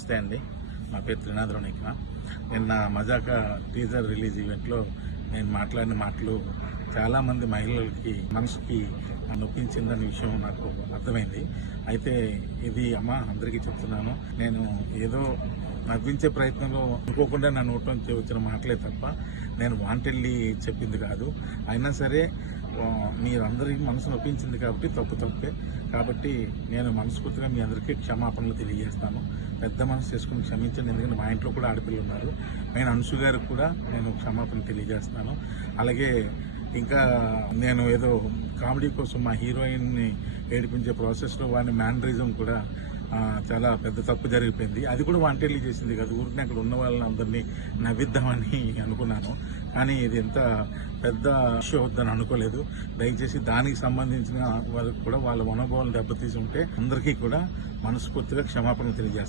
నమస్తే అండి నా పేరు త్రినాథరావు నిఖిన నిన్న మజాక టీజర్ రిలీజ్ ఈవెంట్లో నేను మాట్లాడిన మాటలు చాలామంది మహిళలకి మనసుకి నొప్పించిందనే విషయం నాకు అర్థమైంది అయితే ఇది అమ్మ అందరికీ చెప్తున్నాను నేను ఏదో నవ్వించే ప్రయత్నంలో అనుకోకుండా నా నుంచి వచ్చిన మాటలే తప్ప నేను వాంటెళ్ళి చెప్పింది కాదు అయినా సరే మీరందరికీ మనసు నొప్పించింది కాబట్టి తప్పు తప్పే కాబట్టి నేను మనస్ఫూర్తిగా మీ అందరికీ క్షమాపణలు తెలియజేస్తాను పెద్ద మనసు చేసుకుని క్షమించండి ఎందుకంటే మా ఇంట్లో కూడా ఆడపిల్లలు ఉన్నారు నేను అంశు గారికి కూడా నేను క్షమాపణ తెలియజేస్తాను అలాగే ఇంకా నేను ఏదో కామెడీ కోసం మా హీరోయిన్ని ఏడిపించే ప్రాసెస్లో వాడిని మ్యాండరిజం కూడా చాలా పెద్ద తప్పు జరిగిపోయింది అది కూడా వంటలు చేసింది కదా ఊరికి అక్కడ ఉన్న వాళ్ళని అందరినీ నవ్విద్దామని అనుకున్నాను కానీ ఇది ఎంత పెద్ద ఇష్యూ అవుద్దని అనుకోలేదు దయచేసి దానికి సంబంధించిన వాళ్ళకి కూడా వాళ్ళ మనోభావాలను దెబ్బతీసి ఉంటే అందరికీ కూడా మనస్ఫూర్తిగా క్షమాపణ తెలియజేస్తాను